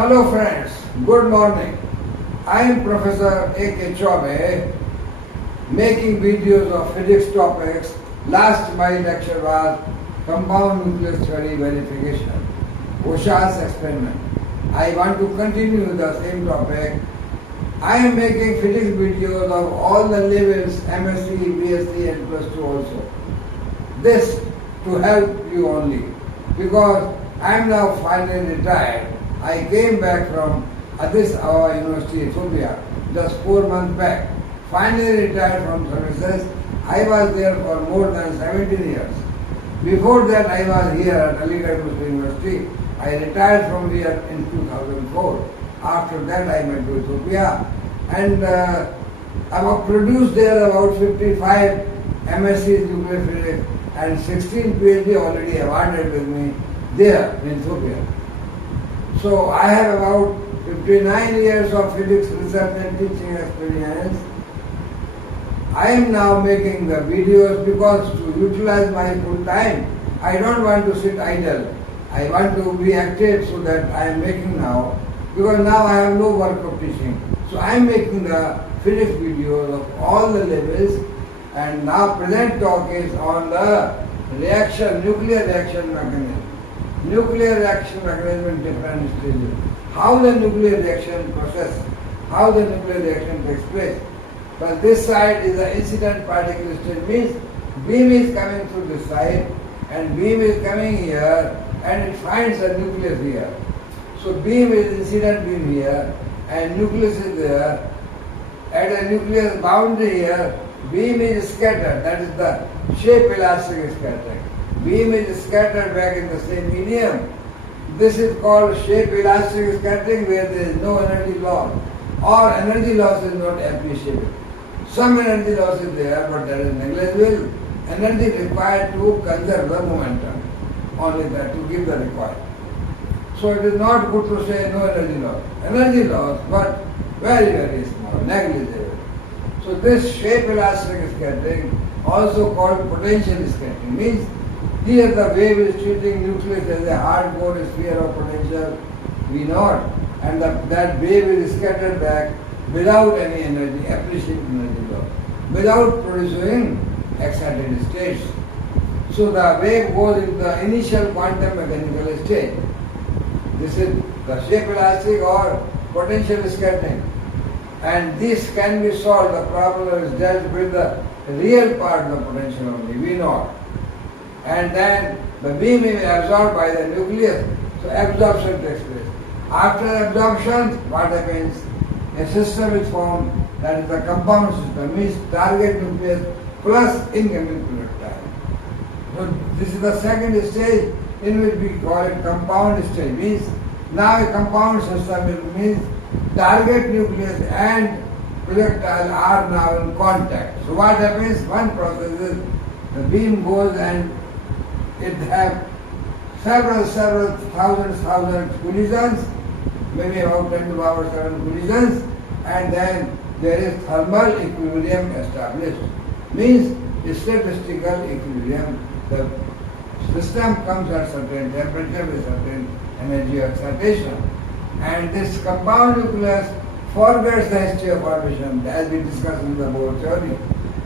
Hello friends, good morning. I am Professor A.K.chaubey making videos of physics topics. Last my lecture was compound nucleus theory verification, O'Sha's experiment. I want to continue the same topic. I am making physics videos of all the levels, MSc, BSc and plus 2 also. This to help you only because I am now finally retired. I came back from Addis Ababa University, Ethiopia, just 4 months back. Finally retired from services. I was there for more than 17 years. Before that I was here at Aligarh Muslim University. I retired from here in 2004. After that I went to Ethiopia and I have produced there about 55 MSc nuclear physics and 16 PhD already awarded with me there in Ethiopia. So I have about 59 years of physics research and teaching experience. I am now making the videos because to utilize my full time, I don't want to sit idle. I want to be active so that I am making now, because now I have no work of teaching. So I am making the physics videos of all the levels, and now present talk is on the reaction, nuclear reaction mechanism. Nuclear reaction mechanism in different stages. How the nuclear reaction process, how the nuclear reaction takes place. But this side is the incident particle stage, means beam is coming through this side and beam is coming here and it finds a nucleus here. So beam is incident beam here and nucleus is there. At a nucleus boundary here, beam is scattered, that is the shape elastic scattering. Beam is scattered back in the same medium. This is called shape elastic scattering where there is no energy loss or energy loss is not appreciable. Some energy loss is there but that is negligible. Energy required to conserve the momentum, only that to give the required. So it is not good to say no energy loss. Energy loss but very very small, negligible. So this shape elastic scattering, also called potential scattering, means here the wave is treating nucleus as a hardcore sphere of potential V0 and that wave is scattered back without any energy, appreciable energy loss, without producing excited states. So the wave goes into the initial quantum mechanical state. This is the shape elastic or potential scattering. And this can be solved, the problem is dealt with the real part of the potential only, V0. And then the beam is absorbed by the nucleus, so absorption takes place. After absorption, what happens? A system is formed, that is the compound system, means target nucleus plus incoming projectile. So this is the second stage in which we call it compound stage, means now a compound system means target nucleus and projectile are now in contact. So what happens? One process is the beam goes and it have several thousands collisions, maybe about 10 to the power 7 collisions, and then there is thermal equilibrium established. Means statistical equilibrium. The system comes at certain temperature with certain energy excitation. And this compound nucleus forgets the history of formation, as we discussed in the Bohr theory.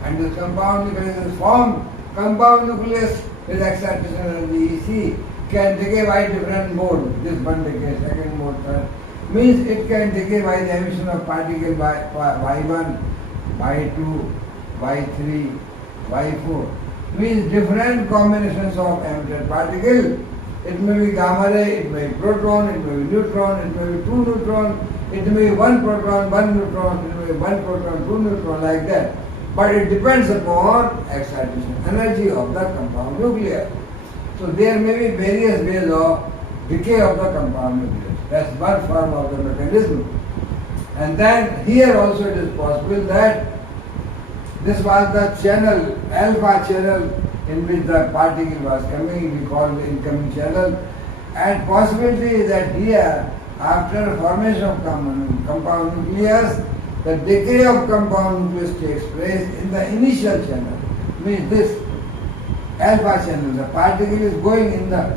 And this compound nucleus is formed. Compound nucleus with excitation energy EC can decay by different modes. This one decay, second mode, third. Means it can decay by the emission of particle by Y1, Y2, Y3, Y4. Means different combinations of emitted particle. It may be gamma ray, it may be proton, it may be neutron, it may be 2 neutron, it may be 1 proton, 1 neutron, it may be 1 proton, 2 neutron, like that. But it depends upon excitation energy of the compound nucleus. So there may be various ways of decay of the compound nucleus. That's one form of the mechanism. And then here also it is possible that this was the channel, alpha channel in which the particle was coming, we call the incoming channel. And possibility is that here, after formation of compound nucleus, the decay of compound nucleus takes place in the initial channel. Means this alpha channel, the particle is going in the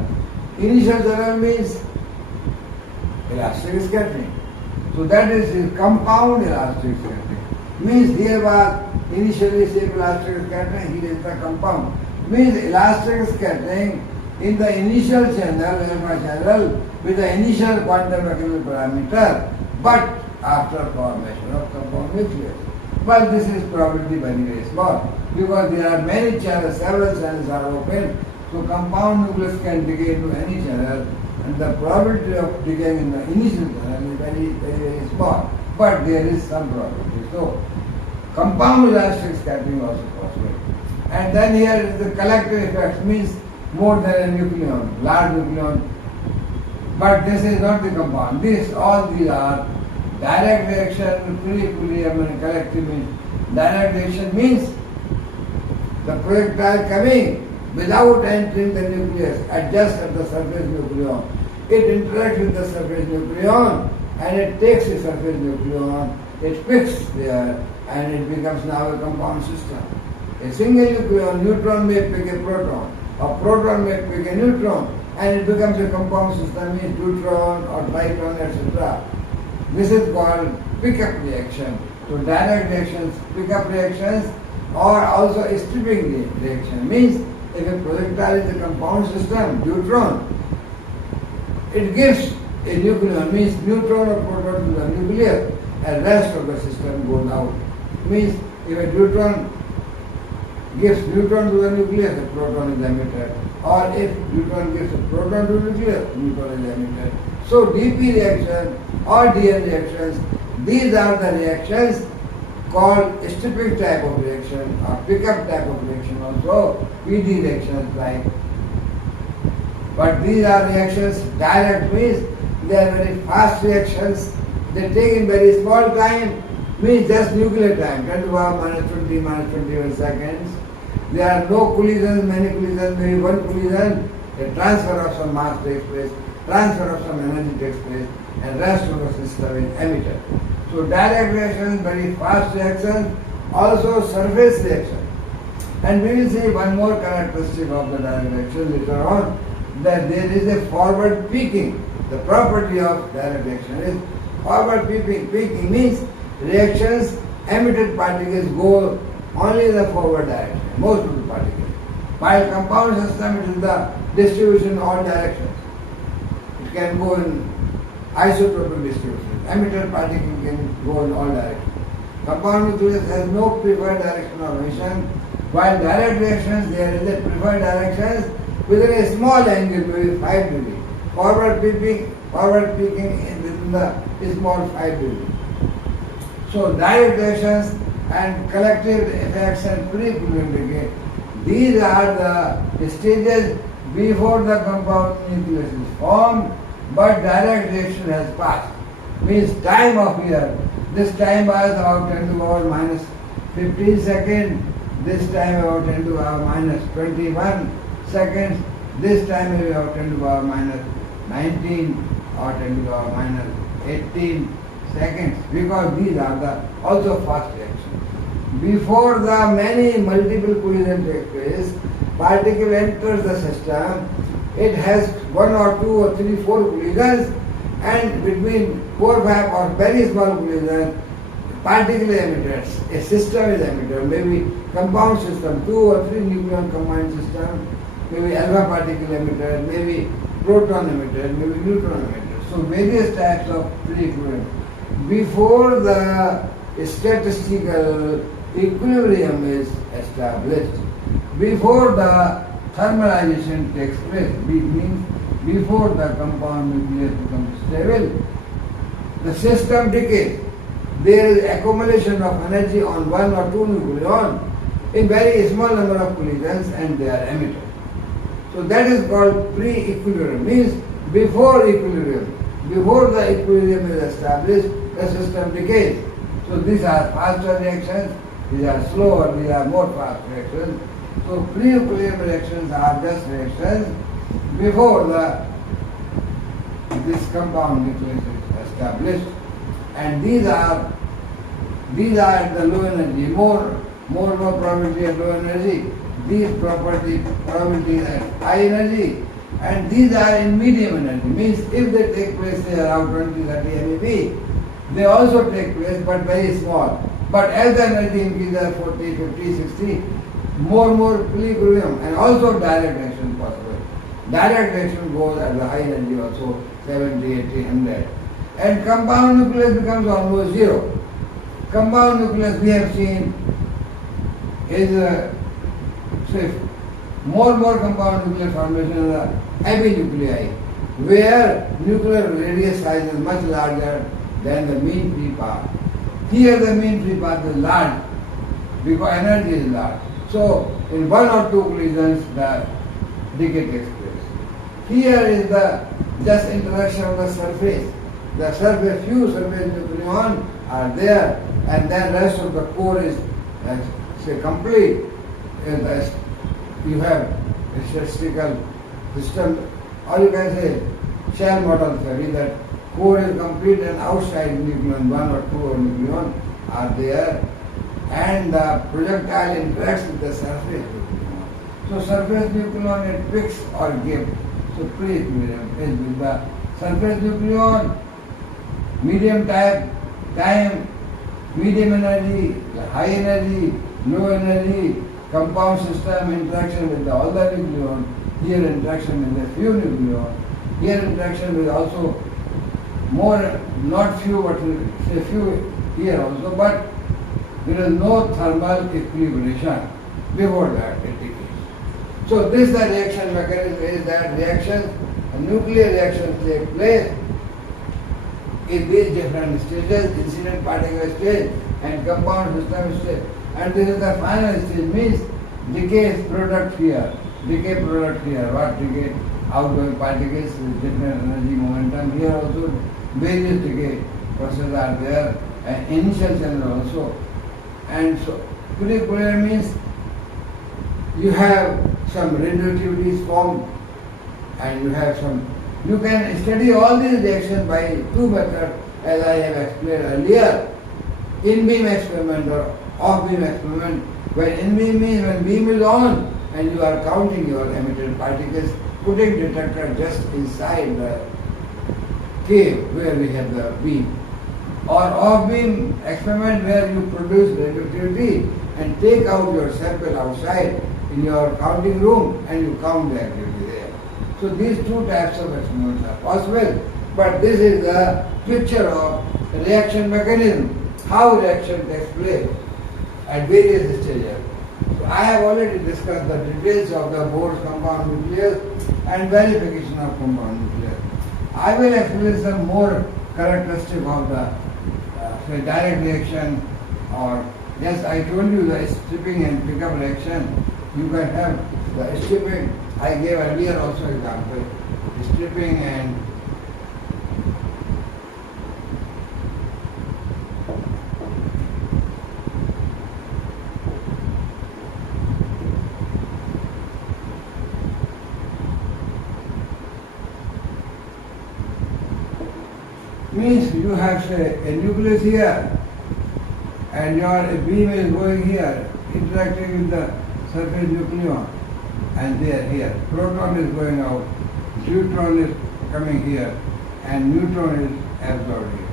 initial channel, means elastic scattering. So that is compound elastic scattering. Means here was initially same elastic scattering, here is the compound. Means elastic scattering in the initial channel, alpha channel, with the initial quantum mechanical parameter, but after formation of compound nucleus. But this is probability very, very small, because there are many channels, several channels are open, so compound nucleus can decay into any channel, and the probability of decaying in the initial channel is very, very, very small. But there is some probability. So compound elastic scattering also possible. And then here is the collective effect, means more than a nucleon, large nucleon. But this is not the compound. All these are direct reaction, free equilibrium, and collective means. Direct reaction means the projectile coming without entering the nucleus, just at the surface nucleon. It interacts with the surface nucleon and it takes the surface nucleon, it fixes there, and it becomes now a compound system. A single nucleon, neutron may pick a proton, a proton may pick a neutron, and it becomes a compound system, means neutron or triton, etc. This is called pickup reaction. So direct reactions, pickup reactions, or also a stripping reaction. Means if a projectile is a compound system, neutron, it gives a nucleon, means neutron or proton to the nucleus, and rest of the system goes out. Means if a neutron gives neutron to the nucleus, the proton is emitted. Or if neutron gives a proton to the nucleus, neutron is emitted. So DP reaction or DN reactions, these are the reactions called stripping type of reaction or pickup type of reaction, also PD reactions like. But these are reactions, direct means they are very fast reactions, they take in very small time, means just nuclear time, 10 to the power minus 20, minus 21 seconds. There are no collisions, many collisions, maybe one collision, a transfer of some mass takes place, transfer of some energy takes place, and rest of the system is emitted. So direct reactions, very fast reactions, also surface reaction. And we will see one more characteristic of the direct reaction later on, that there is a forward peaking. The property of direct reaction is forward peaking. Peaking means reactions, emitted particles go only in the forward direction, most of the particles. While compound system, it is the distribution in all directions. It can go in isotopic distribution. Emitted particle can go in all directions. Compound nucleus has no preferred direction of emission, while direct reactions, there is a preferred direction within a small angle, maybe 5 degrees. Forward peaking is within the small 5 degrees. So direct reactions and collective effects and pre-equilibrium decay, these are the stages before the compound nucleus is formed, but direct reaction has passed. Means time of here, this time was about 10 to the power minus 15 seconds, this time about 10 to the power minus 21 seconds, this time is about 10 to the power minus 19 or 10 to the power minus 18 seconds, because these are the also fast reactions. Before the many multiple collisions take place, particle enters the system, it has 1 or 2 or 3, 4 collisions, and between 4, 5 or very small collisions, particle emitters, a system is emitted, maybe compound system, 2 or 3 nucleon combined system, maybe alpha particle emitter, maybe proton emitter, maybe neutron emitter. So various types of pre-equilibrium. Before the statistical equilibrium is established, before the thermalization takes place, means before the compound nucleus becomes stable, the system decays. There is accumulation of energy on 1 or 2 nucleon in very small number of collisions, and they are emitted. So that is called pre-equilibrium, means before equilibrium. Before the equilibrium is established, the system decays. So these are faster reactions, these are slower, these are more fast reactions. So pre-equilibrium reactions are just reactions before this compound nucleus is established. And these are the low energy, more probability of low energy. These probabilities at high energy, And these are in medium energy, means if they take place say around 20-30 MeV, they also take place but very small. But as the energy increases 40, 50, 60, more equilibrium and also direct action possible. Direct action goes at the high energy also 70, 80, 100. And compound nucleus becomes almost zero. Compound nucleus we have seen is say more compound nuclear formation in the epinuclei, where nuclear radius size is much larger than the mean free path. Here the mean free path is large because energy is large. So in one or two collisions the decay takes place. Here is the just interaction of the surface. The surface, few surface nucleons are there, and then rest of the core is say complete. You have a statistical system, or you can say shell model theory, that core is complete and outside nucleon, one or two nucleon are there, and the projectile interacts with the surface nucleon. So surface nucleon it picks or gives. So pre-equilibrium is with the surface nucleon, medium time, medium energy, high energy, low energy, compound system interaction with the other nucleon, here interaction with the few nucleon, here interaction with also more, not few but say few here also, but there is no thermal equilibration before that it decays. So this the reaction mechanism is that reactions, nuclear reactions take place in these different stages, incident particle stage and compound system stage. And this is the final stage, means decay product here. Decay product here. What decay? Outgoing particles with different energy momentum. Here also various decay processes are there, and initial channel also. And so pre-equilibrium means you have some radioactivities formed, and you have some. You can study all these reactions by two methods, as I have explained earlier. In-beam experiment or off-beam experiment. When in-beam means when beam is on and you are counting your emitted particles, putting detector just inside the cave where we have the beam. Or off-beam experiment where you produce radioactivity and take out your sample outside in your counting room and you count the activity there. So these two types of experiments are possible, but this is the picture of reaction mechanism, how reaction takes place at various stages. So I have already discussed the details of the Bohr's compound nucleus and verification of compound nucleus. I will explain some more characteristic of the say direct reaction, or yes, I told you the stripping and pickup reaction. You can have the stripping. I gave earlier also example. Stripping and means you have say a nucleus here and your beam is going here, interacting with the surface nucleon, and they are here. Proton is going out, neutron is coming here, and neutron is absorbed here.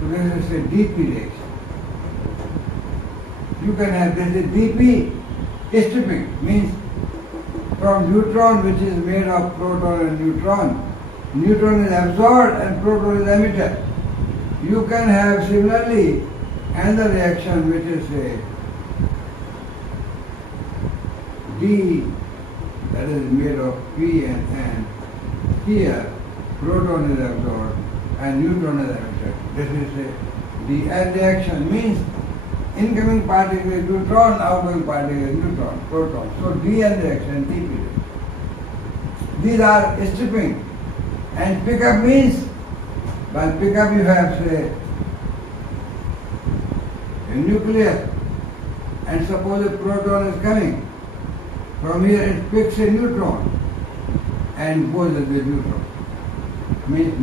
So this is a DP reaction. You can have this is DP stripping, means from neutron, which is made of proton and neutron. Neutron is absorbed and proton is emitted. You can have similarly another reaction which is a D, that is made of P and N. Here proton is absorbed and neutron is emitted. This is a DN reaction, means incoming particle is neutron, outgoing particle is neutron, proton. So DN reaction, DP reaction. These are stripping. And pickup means, by pickup you have say a nucleus, and suppose a proton is coming. From here it picks a neutron and goes with the neutron. Means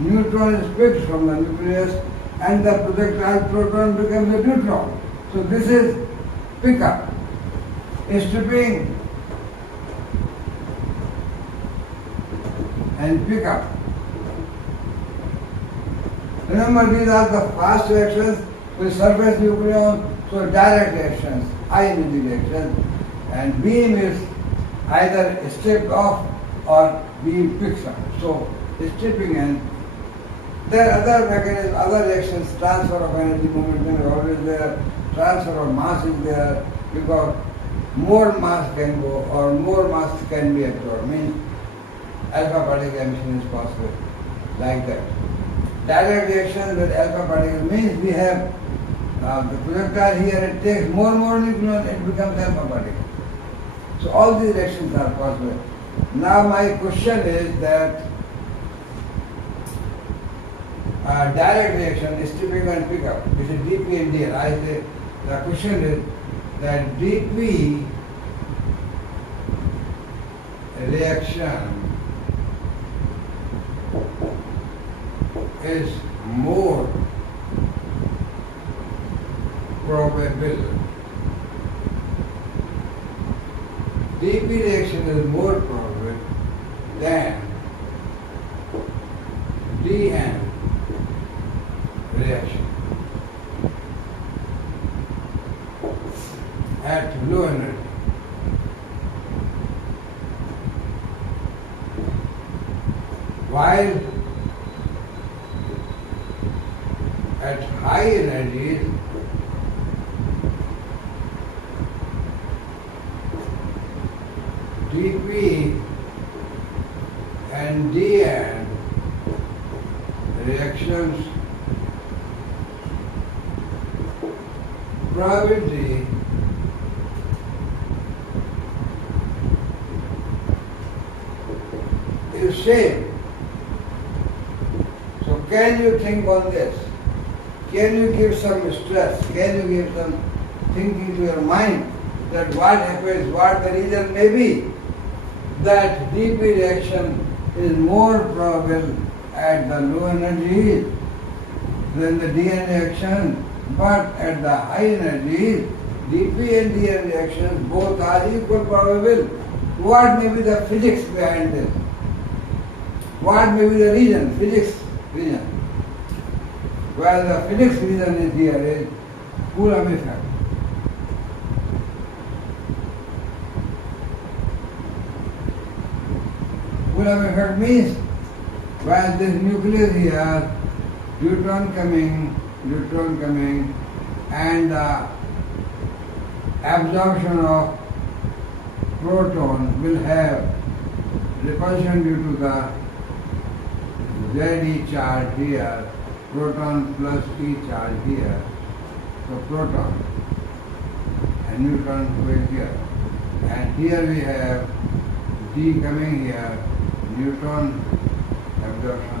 neutron is picked from the nucleus and the projectile proton becomes a neutron. So this is pickup. Stripping and pick up. Remember, these are the fast reactions with surface nucleon, so direct reactions, high energy reactions, and beam is either stripped off or beam picks up. So stripping, and there are other mechanisms, other reactions, transfer of energy, momentum is always there, transfer of mass is there, because more mass can go or more mass can be absorbed, means alpha particle emission is possible, like that. Direct reaction with alpha particle means we have the projectile here, it takes more nucleon, it becomes alpha particle. So all these reactions are possible. Now my question is that direct reaction, stripping and pickup, this is dP and dL. I say the question is that dP reaction is more probable. dP reaction is more probable than dN reaction at low energy. While at high energies, dP and dN reactions probability is same. So can you think on this? Can you give some stress? Can you give some thinking to your mind that what happens, what the reason may be that dP reaction is more probable at the low energy than the dN reaction, but at the high energy, dP and dN reactions both are equal probable. What may be the physics behind this? What may be the reason? Physics reason. Well, the physics reason is here is Coulomb effect. Coulomb effect means while this nucleus here, neutron coming, and absorption of proton will have repulsion due to the Ze charge here, proton plus E charge here. So proton and neutron going here. And here we have D coming here, neutron absorption,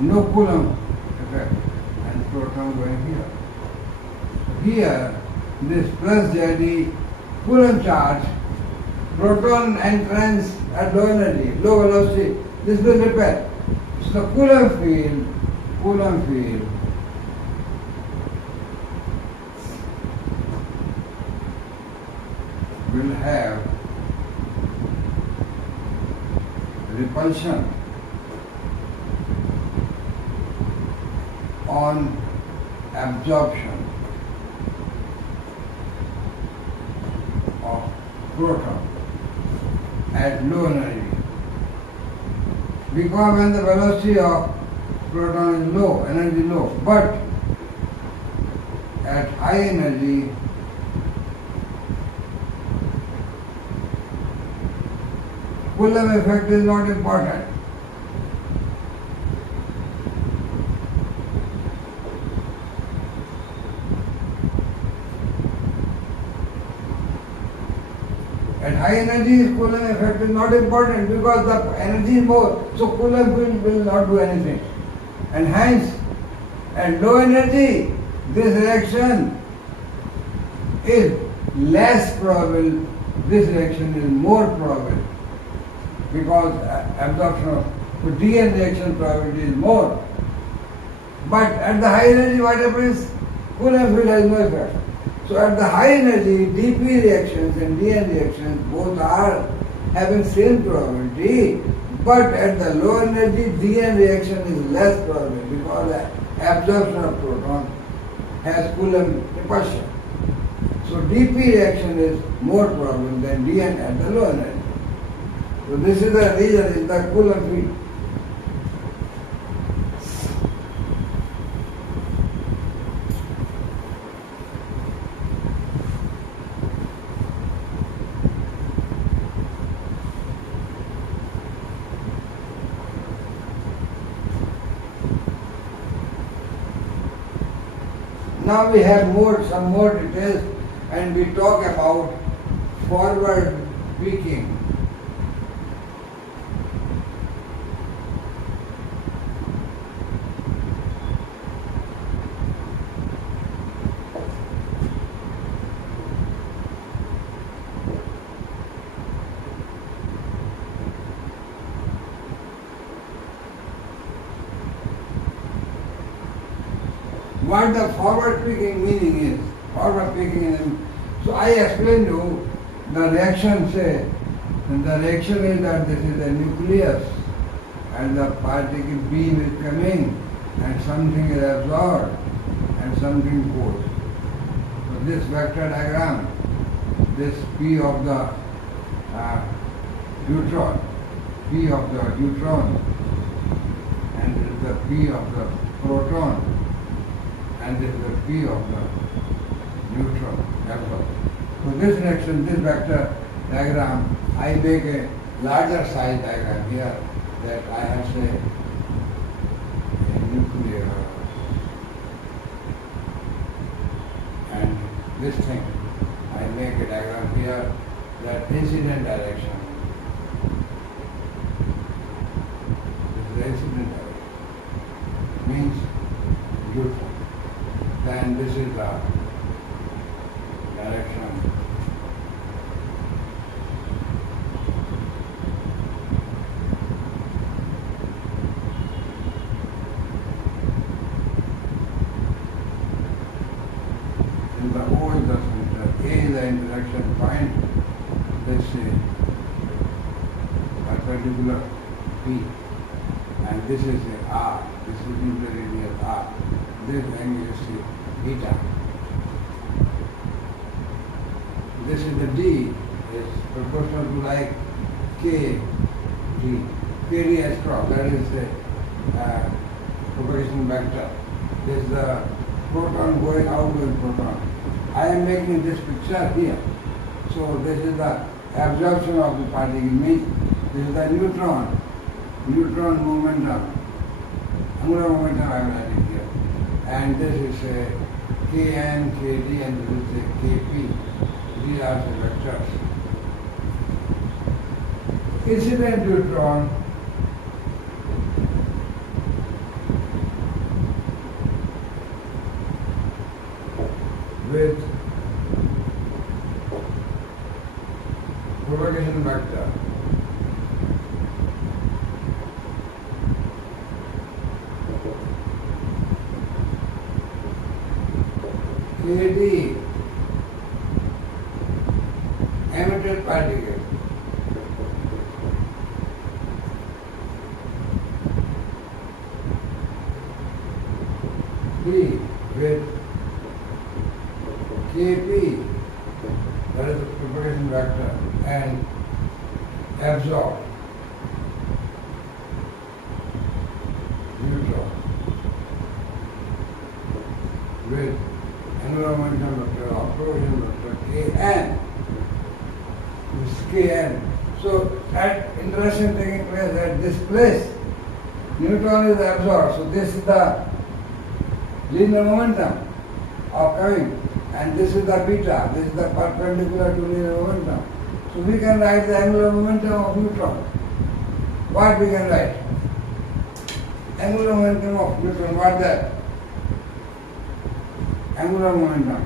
no Coulomb effect, and proton going here. Here, this plus Ze Coulomb charge, proton entrance at low energy, low velocity, this will repel. So the Coulomb field will have repulsion on absorption of proton at low energy. Because when the velocity of proton is low, energy low, but at high energy, Coulomb effect is not important. At high energy, Coulomb effect is not important because the energy is more, so Coulomb will not do anything. And hence, at low energy, this reaction is less probable, this reaction is more probable because absorption of so dN reaction probability is more. But at the high energy, what happens? Coulomb field has no effect. So at the high energy, dP reactions and dN reactions both are having same probability, But at the low energy, dn reaction is less probable because the absorption of proton has Coulomb repulsion. So dp reaction is more probable than dn at the low energy. So this is the reason, is the Coulomb field. Now we have some more details, and we talk about forward peaking. What the forward peaking meaning is? Forward peaking is, so I explained to you the reaction, say, and the reaction is that this is the nucleus and the particle beam is coming and something is absorbed and something goes. So this vector diagram, this P of the neutron, P of the neutron, and this is the P of the proton, and this is the P of the neutron absorbed. So this reaction, this vector diagram, I make a larger size diagram here, that I have, say, a nuclear, and this thing, I make a diagram here, that incident direction. This is the incident direction, means neutron. Then this is the direction in the O is the center, A is the interaction point, this is perpendicular P, and this is a R, this is the radius R. This angle is beta. This is the D, is proportional to like K D. KD as cross, that is the propagation vector. This is the proton going outgoing proton. I am making this picture here. So this is the absorption of the particle, means this is the neutron momentum, angular momentum I am writing here. And this is a Kn, Kd, and this is a Kp. These are the vectors. Incident neutron with propagation vector Kd, emitted particle, B with Kp, that is the propagation vector, and absorb neutron with angular momentum vector or propagation vector Kn. This Kn. So that interaction taking place at this place, neutron is absorbed. So this is the linear momentum of coming, and this is the beta. This is the perpendicular to linear momentum. So we can write the angular momentum of neutron. What we can write? Angular momentum of neutron. What that? Angular momentum.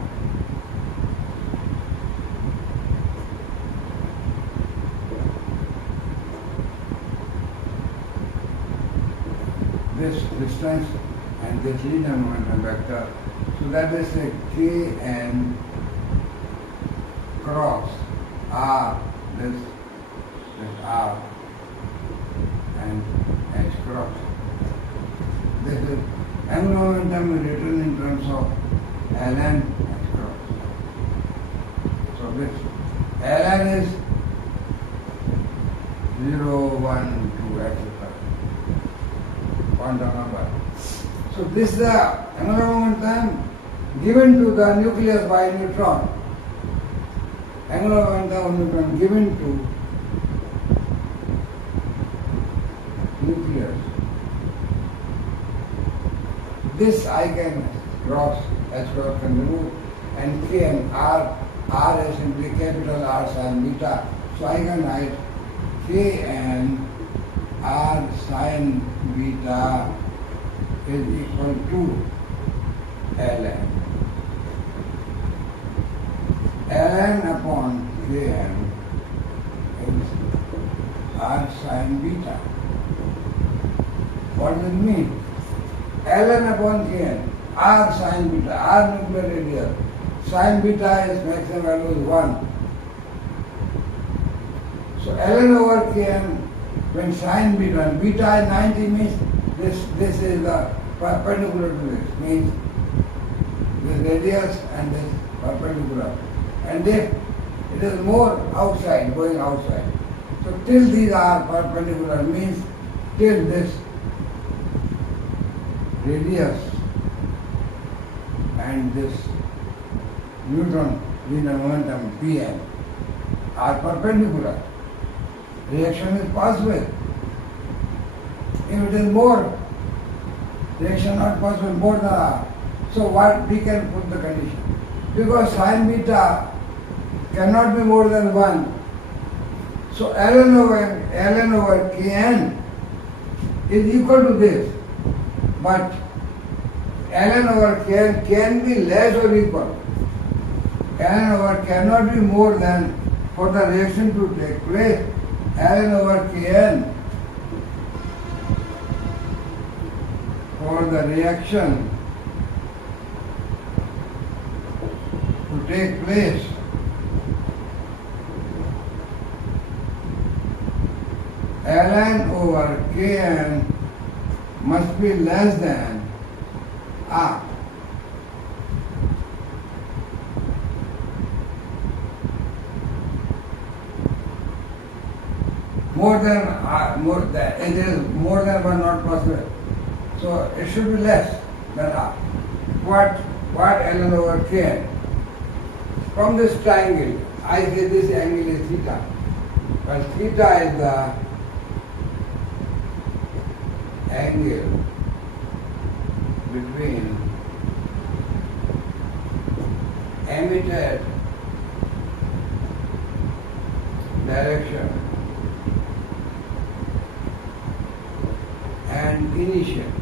This distance and this linear momentum vector. So that is a Kn cross R, this R, and H cross. This is angular momentum is written in terms of ln H cross. So this ln is 0, 1, 2, etc. Quantum number. So this is the angular momentum given to the nucleus by neutron. Angular momentum of neutron given to nucleus. This I can cross, H cross can remove, and K and R is simply capital R sin beta. So I can write K and R sin beta is equal to ln. ln upon Kn is R sin beta. What does it mean? ln upon Kn, R sin beta, R nuclear radius. Sin beta is maximum value is 1. So ln over Kn, when sin beta, beta is 90 means this is the perpendicular to this, means this radius and this perpendicular. And if it is more outside, going outside. So till these are perpendicular means till this radius and this Newton linear momentum Pn are perpendicular. Reaction is possible. If it is more, reaction not possible more than R. So what we can put the condition? Because sin beta cannot be more than 1. So ln over Kn is equal to this. But ln over Kn can be less or equal. Ln over cannot be more than, for the reaction to take place, ln over Kn for the reaction to take place ln over Kn must be less than R. More than R, it is more than but not possible. So it should be less than R. What ln over Kn? From this triangle, I say this angle is theta. But theta is the angle between emitted direction and initial.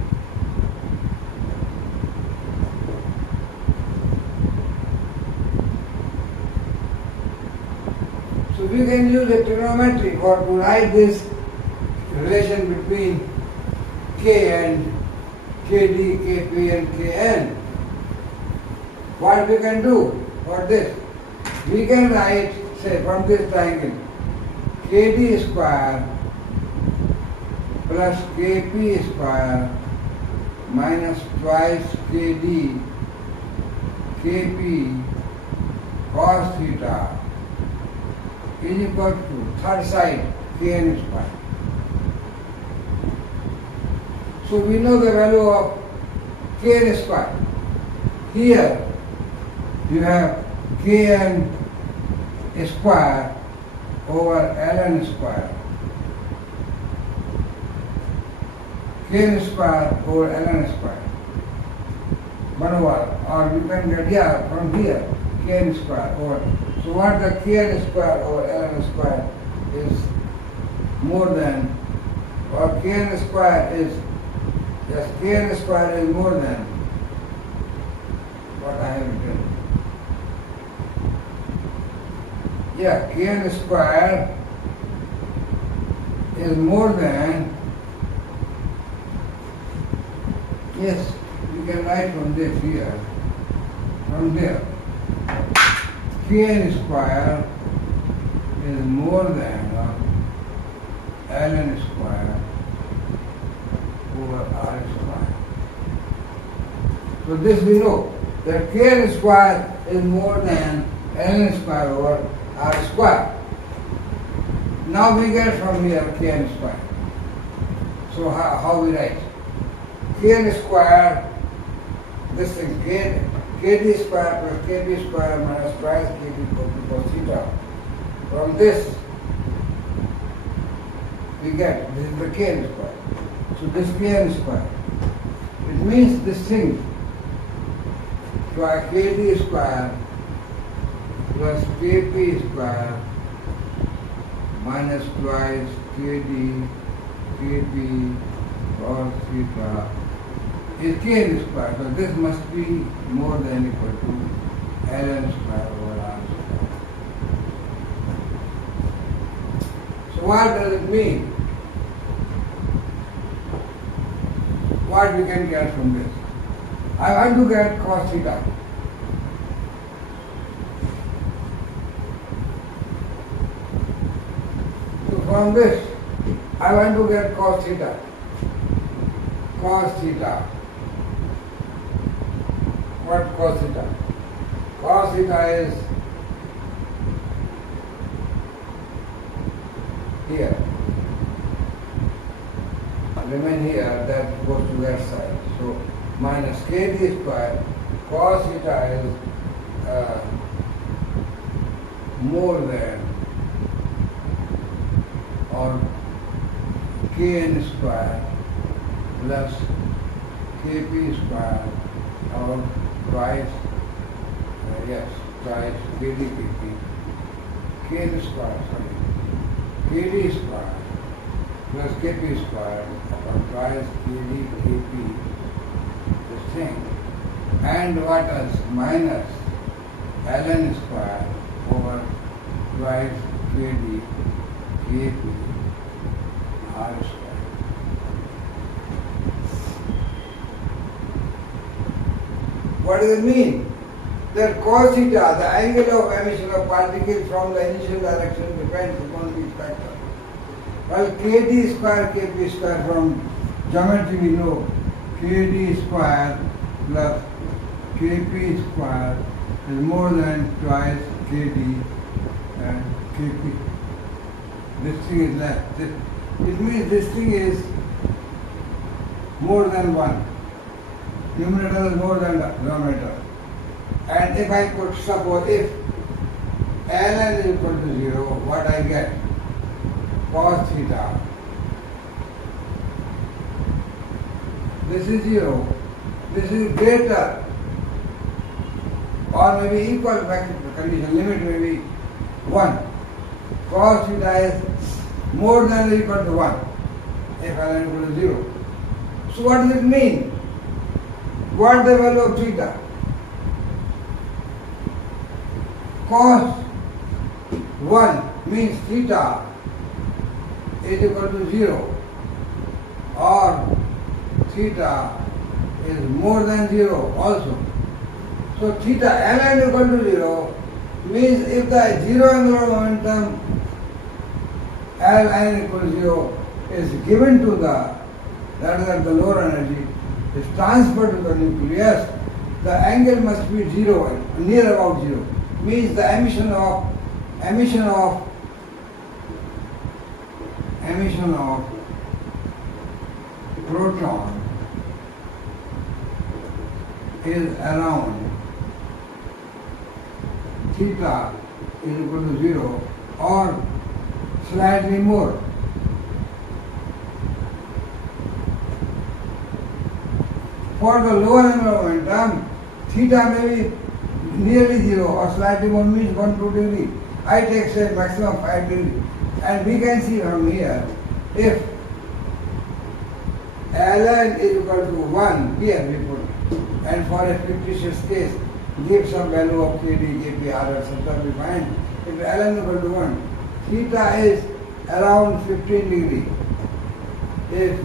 So we can use a trigonometry or to write this relation between K and Kd, Kp and Kn. What we can do for this? We can write, say, from this triangle, Kd square plus Kp square minus twice Kd, Kp cos theta is equal to third side Kn square. So we know the value of Kn square. Here you have Kn square over ln square. Kn square over ln square. 1 over, or you can get here from here Kn square over. So what the Kn square over ln square is more than, or Kn square is, yes, Kn square is more than what I have written. Yeah, Kn square is more than, yes, you can write from this here, from there. Kn square is more than ln square over r square. So this we know that kn square is more than ln square over r square. Now we get from here kn square. So how we write? Kn square, this thing kd square plus kb square minus twice kd cos theta. From this we get, this is the kn square. So this kn square, it means this thing, kd square plus kp square minus twice kd kp cos theta is kn square. So this must be more than equal to ln square over r square. So what does it mean? What we can get from this? I want to get cos theta. So from this, I want to get cos theta. Cos theta. What cos theta? Cos theta is here. Remain here, that goes to that side. So minus kd square, cos theta is more than or kn square plus kp square or twice, twice kd kp, kn square, kd square plus kp square or twice kd kp, this thing, and what else? Minus ln square over twice kd kp r square. What does it mean? That cos theta, the angle of emission of particles from the initial direction, depends upon these factors. While kd square kp square, from geometry we know kd square plus kp square is more than twice kd and kp. This thing is less. It means this thing is more than 1. Numerator is more than denominator. And if I put, suppose if ln is equal to 0, what I get? Cos theta. This is 0. This is greater or maybe equal condition, limit may be 1. Cos theta is more than or equal to 1 if ln equal to 0. So what does it mean? What is the value of theta? Cos 1 means theta is equal to 0 or theta is more than 0 also. So theta ln equal to 0 means if the zero angular momentum ln equal to 0 is given to the, that is at the lower energy, is transferred to the nucleus, the angle must be 0, near about 0. Means the emission of proton is around theta is equal to 0 or slightly more. For the lower angular momentum, theta may be nearly 0 or slightly more, means 1 to 2 degree. I take say maximum 5 degree. And we can see from here, if ln is equal to 1, here we put, and for a fictitious case, give some value of kd, kp, r, etc. we find, if ln is equal to 1, theta is around 15 degree. If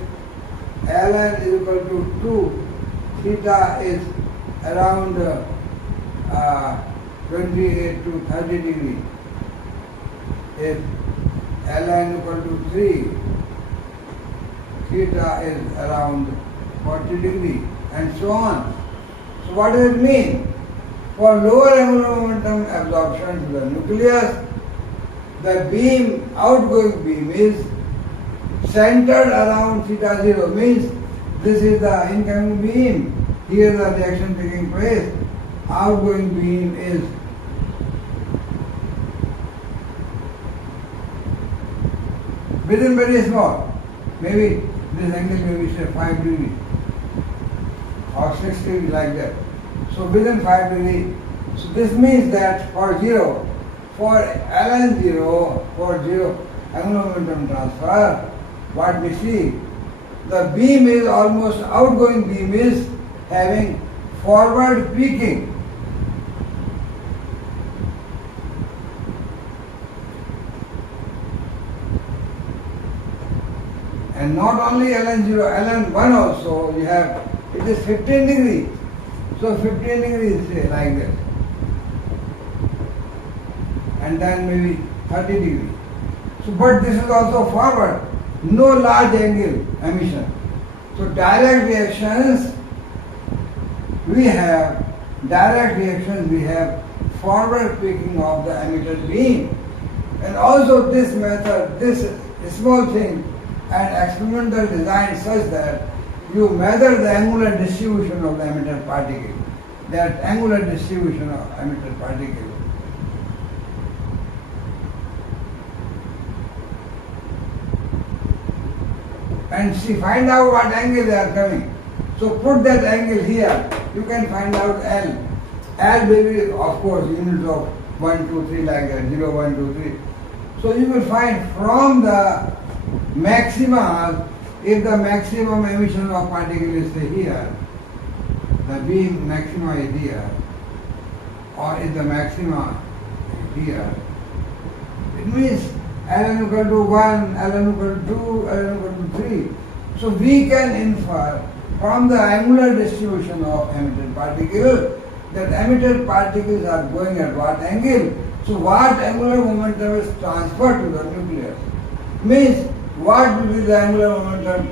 ln is equal to 2, theta is around 28 to 30 degree. If ln equal to 3, theta is around 40 degree and so on. So what does it mean? For lower angular momentum absorption to the nucleus, the beam, outgoing beam is centered around theta 0, means this is the incoming beam, here the reaction taking place, outgoing beam is within very small, maybe this angle may be say 5 degree or 6 degree like that. So within 5 degree, so this means that for ln 0, for 0 angular momentum transfer, what we see, the beam is almost, outgoing beam is having forward peaking. And not only ln 0, ln 1 also you have, it is 15 degrees. So 15 degrees say like that. And then maybe 30 degrees. So but this is also forward, no large angle emission. So direct reactions we have forward peaking of the emitted beam. And also this method, this small thing, and experimental design such that you measure the angular distribution of the emitted particle, that angular distribution of emitted particle. And see, find out what angle they are coming. So put that angle here, you can find out L. L will be, of course, units of 1, 2, 3 like that, 0, 1, 2, 3. So you will find from the maxima, if the maximum emission of particle is say here, the beam maxima is here, or if the maxima is here, it means ln equal to 1, ln equal to 2, ln equal to 3. So we can infer from the angular distribution of emitted particle that emitted particles are going at what angle. So what angular momentum is transferred to the nucleus. Means what will be the angular momentum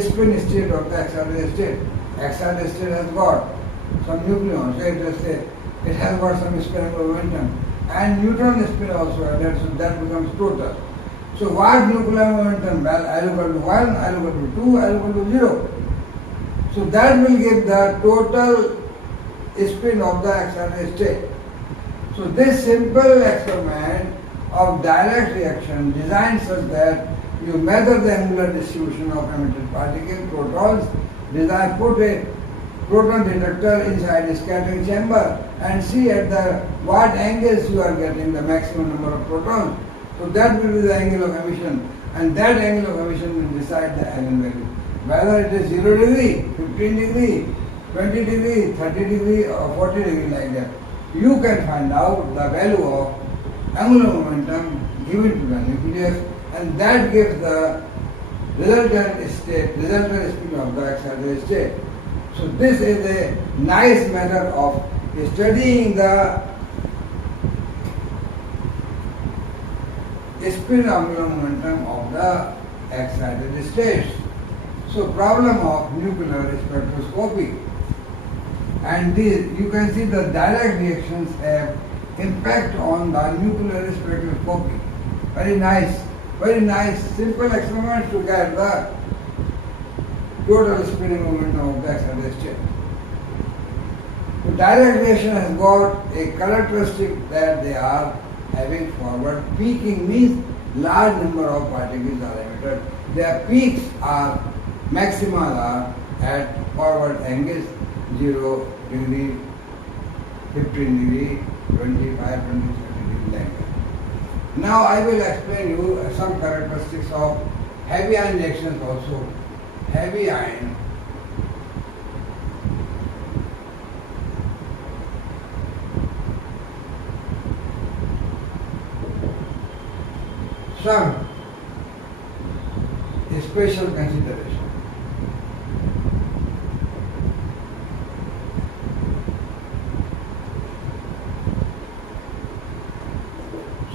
spin state of the excited state. Excited state has got some nucleons, it has got some spin momentum. And neutron spin also, that becomes total. So what nuclear momentum? Well, L equal to 1, L equal to 2, L equal to 0. So that will give the total spin of the excited state. So this simple experiment of direct reaction designed such that you measure the angular distribution of emitted particle, protons, put a proton detector inside a scattering chamber and see at the what angles you are getting the maximum number of protons. So that will be the angle of emission, and that angle of emission will decide the eigenvalue. Whether it is 0 degree, 15 degree, 20 degree, 30 degree or 40 degree like that. You can find out the value of angular momentum given to the nucleus, and that gives the resultant spin of the excited state. So this is a nice method of studying the spin angular momentum of the excited states. So problem of nuclear spectroscopy. And this, you can see the direct reactions have impact on the nuclear spectroscopy. Very nice, simple experiment to get the total spinning momentum of the excited state. So direct reaction has got a characteristic that they are having forward peaking, means large number of particles are emitted. Their peaks are, maxima are at forward angles 0 degree, 15 degree, 25, 27 degree like that. Now I will explain you some characteristics of heavy ion reactions also. Heavy ion some special consideration.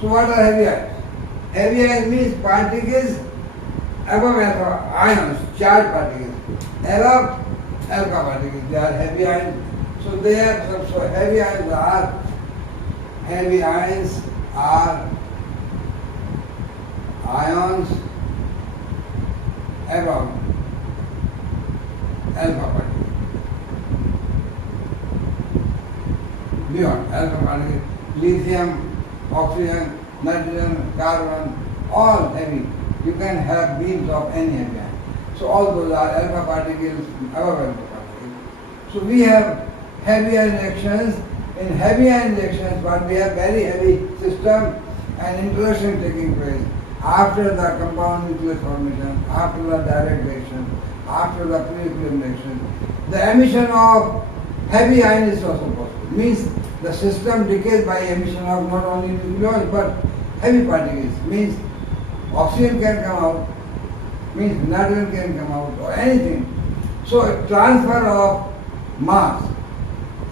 So what are heavy ions? Heavy ions means particles above alpha ions, charged particles, above alpha particles, they are heavy ions. So they are so heavy ions are ions above alpha particles. Beyond alpha particles, lithium, oxygen, nitrogen, carbon, all heavy. You can have beams of any heavy ion. So all those are alpha particles, above alpha particles. So we have heavy ion reactions. In heavy ion reactions, but we have very heavy system and interaction taking place after the compound nuclear formation, after the direct reaction, after the pre-equilibrium reaction. The emission of heavy ion is also possible. Means the system decays by emission of not only nucleons but heavy particles. Means oxygen can come out, means nitrogen can come out, or anything. So a transfer of mass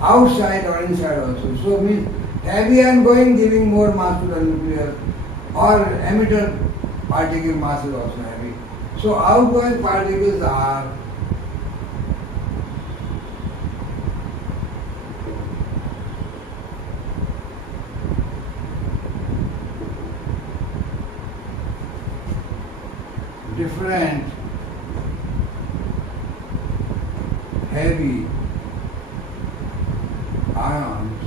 outside or inside also. So means heavy ion going giving more mass to the nucleus, or emitter particle mass is also heavy. So outgoing particles are different heavy ions,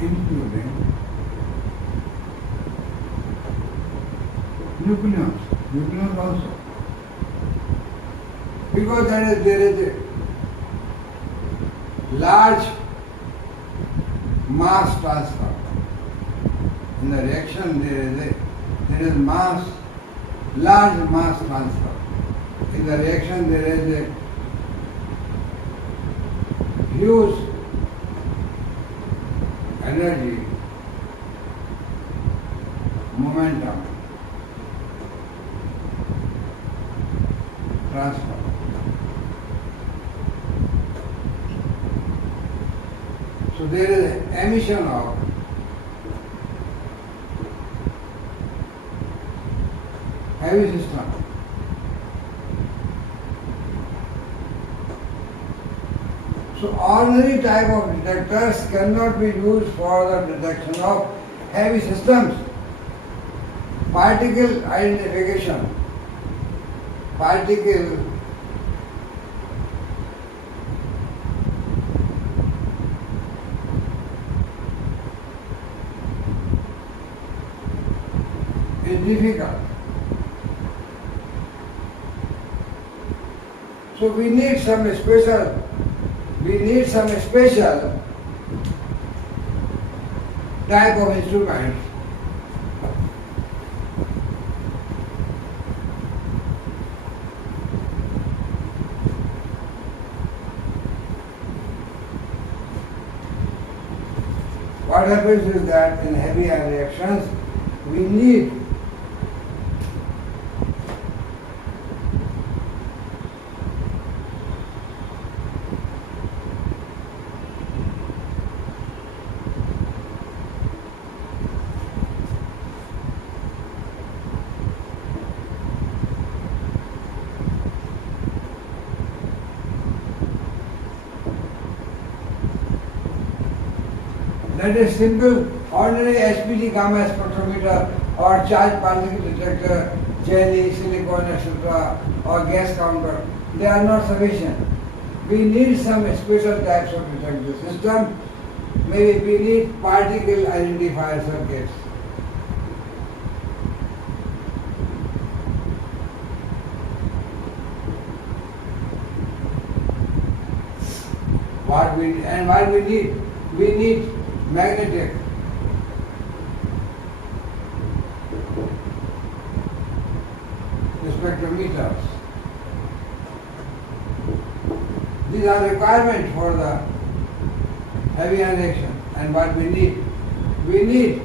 including nucleons also. Because there is a large mass transfer. In the reaction there is large mass transfer. In the reaction there is a huge energy, momentum, transfer. So there is emission of heavy system. So ordinary type of detectors cannot be used for the detection of heavy systems. Particle identification. Particle is difficult. So we need some special type of instruments what happens is that in heavy ion reactions we need that is simple ordinary HPG gamma spectrometer or charged particle detector, jelly, silicon, etc. or gas counter, they are not sufficient. We need some special types of detector system. Maybe we need particle identifier circuits. What we need? We need magnetic spectrometers. These are requirements for the heavy ion reaction. And what we need? We need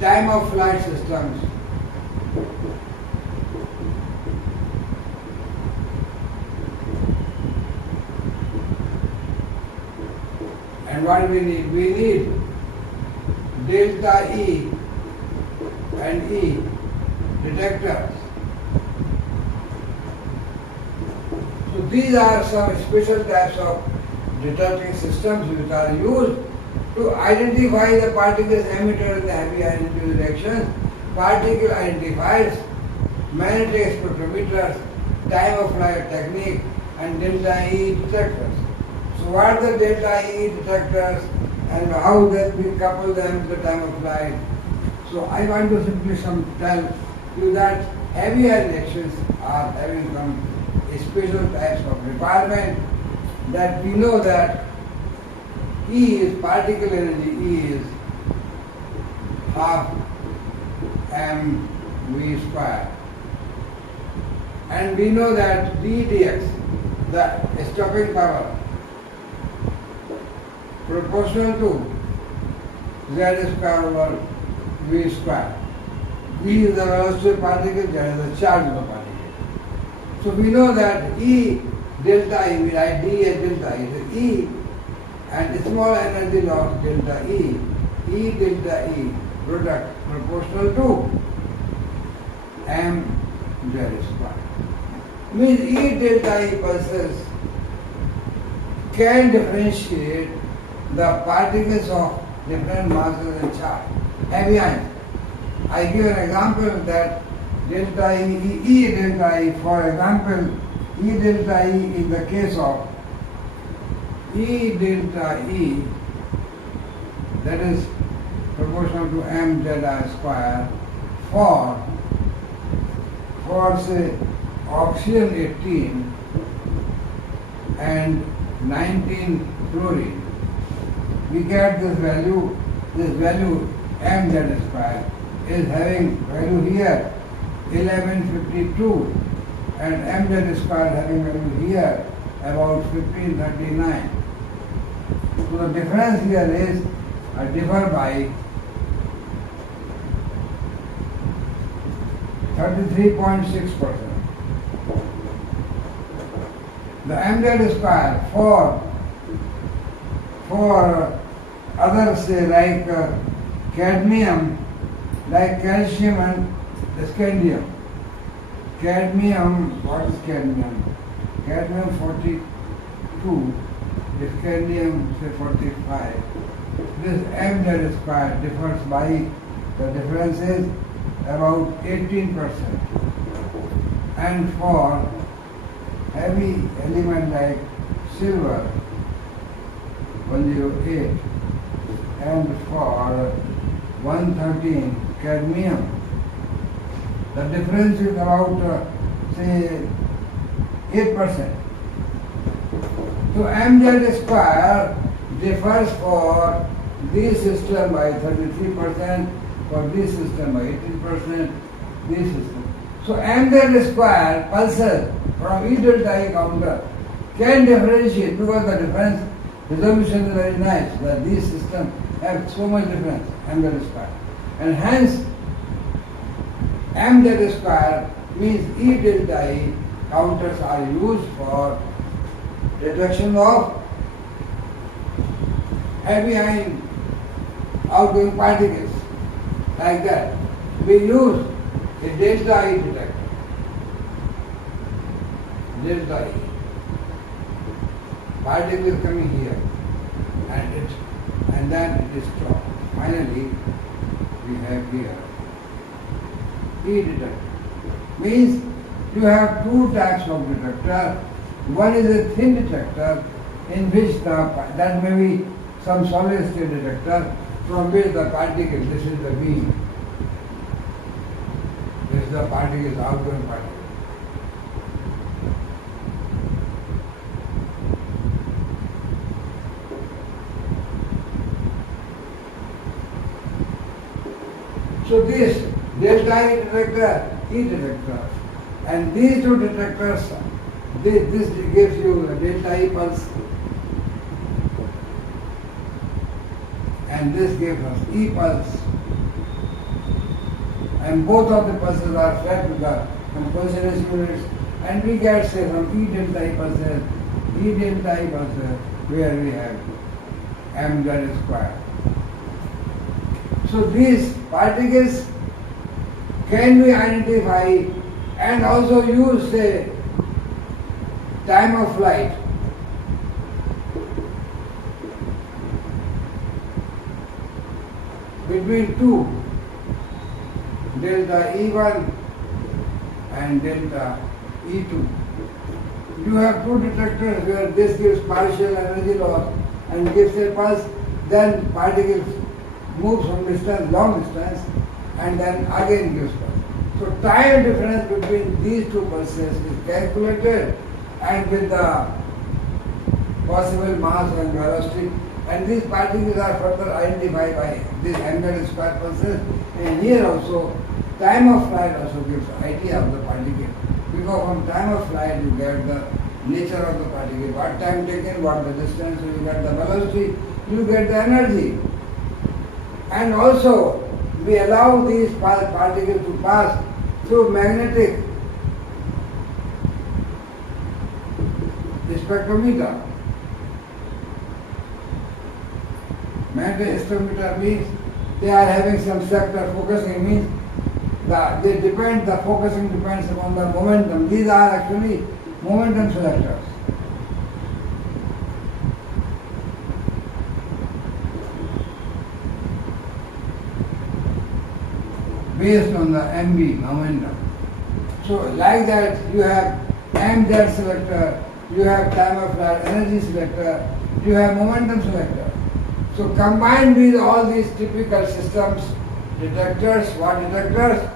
time of flight systems. And what we need? We need delta E and E detectors. So these are some special types of detecting systems which are used to identify the particles emitted in the heavy ion direction, particle identifiers, magnetic spectrometers, time of flight technique, and delta E detectors. So what are the delta E detectors and how that we couple them with the time of flight? So I want to simply tell you that heavy ion reactions are having some special types of requirement, that we know that E is particle energy, E is half mv square. And we know that d dx, the stopping power, proportional to z square over v square. V is the velocity of particle, z is the charge of the particle. So we know that E delta E, we write D as delta E. So E and small energy loss delta E, E delta E product proportional to m z square. Means E delta E pulses can differentiate the particles of different masses and charge, heavy ions. I give an example that delta E, E delta E, for example, E delta E in the case of E delta E, that is proportional to mzi square, for say oxygen 18 and 19 fluorine, we get this value mz square is having value here 1152 and mz square having value here about 1539. So the difference here is differ by 33.6%. The mz square for others say like cadmium, like calcium and scandium. Cadmium, what is cadmium? Cadmium 42, scandium say 45. This mz square differs by, the difference is about 18%. And for heavy element like silver 108 and for 113 cadmium, the difference is about say 8%. So mz square differs for this system by 33%, for this system by 18%, this system. So mz square pulses from E delta E counter can differentiate because the difference resolution is very nice, that these systems have so much difference, mz square. And hence mz square means E delta E counters are used for detection of heavy ion outgoing particles. Like that, we use a delta E detector. Delta E. Particle is coming here and then it is stopped. Finally, we have here E detector. Means you have two types of detector. One is a thin detector in which that may be some solid state detector from which the particle, this is the beam, this is the particle, outgoing particle. So this delta E detector, and these two detectors, this gives you a delta E pulse, and this gives us E pulse, and both of the pulses are fed with the coincidence units, and we get say from E delta E pulses, where we have mz square. So these particles can we identify and also use, say, time of flight? Between two, delta E1 and delta E2. You have two detectors where this gives partial energy loss and gives a pulse, then particles move from distance, long distance, and then again gives pulse. So time difference between these two pulses is calculated, and with the possible mass and velocity, and these particles are further identified by these angular square pulses. And here also, time of flight also gives idea of the particle. Because from time of flight you get the nature of the particle, what time taken, what the distance, so you get the velocity, you get the energy. And also we allow these particles to pass through magnetic spectrometer. Magnetic spectrometer means they are having some sector focusing, means the focusing depends upon the momentum. These are actually momentum selectors. Based on the MB, momentum. So like that you have MZ selector, you have time of flight energy selector, you have momentum selector. So combined with all these typical systems, detectors, what detectors?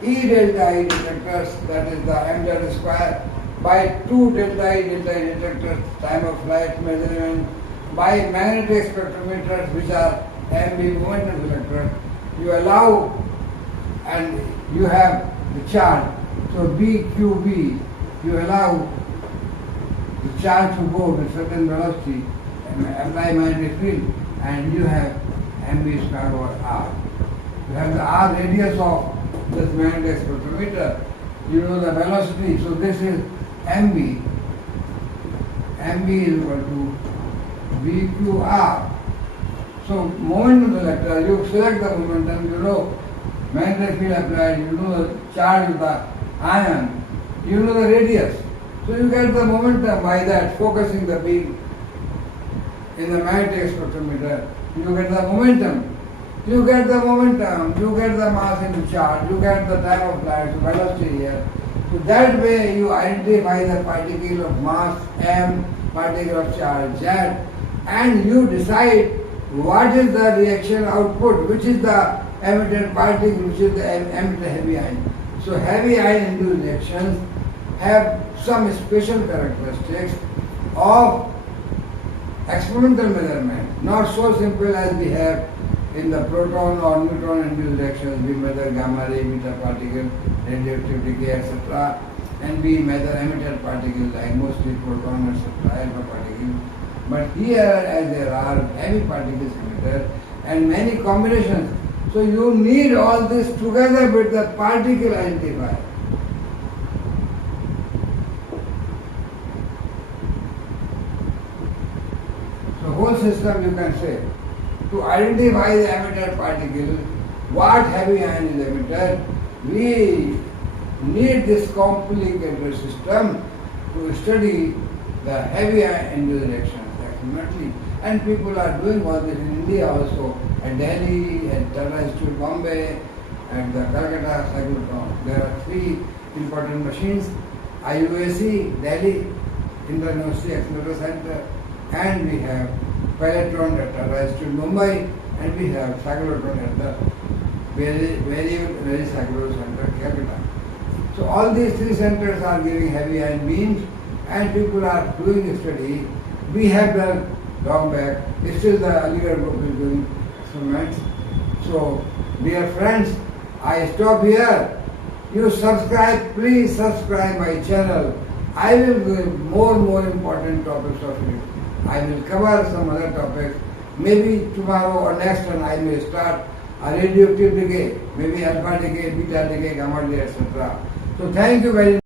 E delta E detectors, that is the MZ square, by 2 delta E detectors, time of flight measurement, by magnetic spectrometers which are MB momentum selectors, you allow and you have the charge. So BQB, you allow the charge to go with certain velocity and apply magnetic field, and you have MB square over R. You have the R radius of this magnetic spectrometer, you know the velocity, so this is MB. MB is equal to BQR. So momentum selector, you select the momentum, you know magnetic field applied, you know the charge of the ion, you know the radius. So you get the momentum by that, focusing the beam in the magnetic spectrometer, you get the momentum. You get the momentum, you get the mass into charge, you get the time of flight, so velocity here. So that way you identify the particle of mass M, particle of charge Z, and you decide what is the reaction output, which is the emitted particle, which is the emitted heavy ion. So heavy ion induced reactions have some special characteristics of experimental measurement, not so simple as we have in the proton or neutron induced reactions. We measure gamma ray, beta particle, radioactive decay, etc. And we measure emitted particles like mostly proton, etc., alpha particles. But here, as there are heavy particles emitted and many combinations, so you need all this together with the particle identifier. So whole system you can say, to identify the emitted particle, what heavy ion is emitted, we need this complicated system to study the heavy ion induced reactions experimentally. And people are doing all this in India also, at Delhi, at Tata Institute Bombay, at the Calcutta cyclotron. There are 3 important machines, IUAC, Delhi, International Accelerator Center, and we have Pelletron at Tata Institute Mumbai, and we have cyclotron at the very cyclotron center, Calcutta. So all these 3 centers are giving heavy ion beams, and people are doing a study. We have done long back. Still the Aligarh group is doing experiments. So, dear friends, I stop here. You subscribe, please subscribe my channel. I will give more important topics of it. I will cover some other topics. Maybe tomorrow or next one I may start a radioactive decay, maybe alpha decay, beta decay, gamma decay, etc. So thank you very much.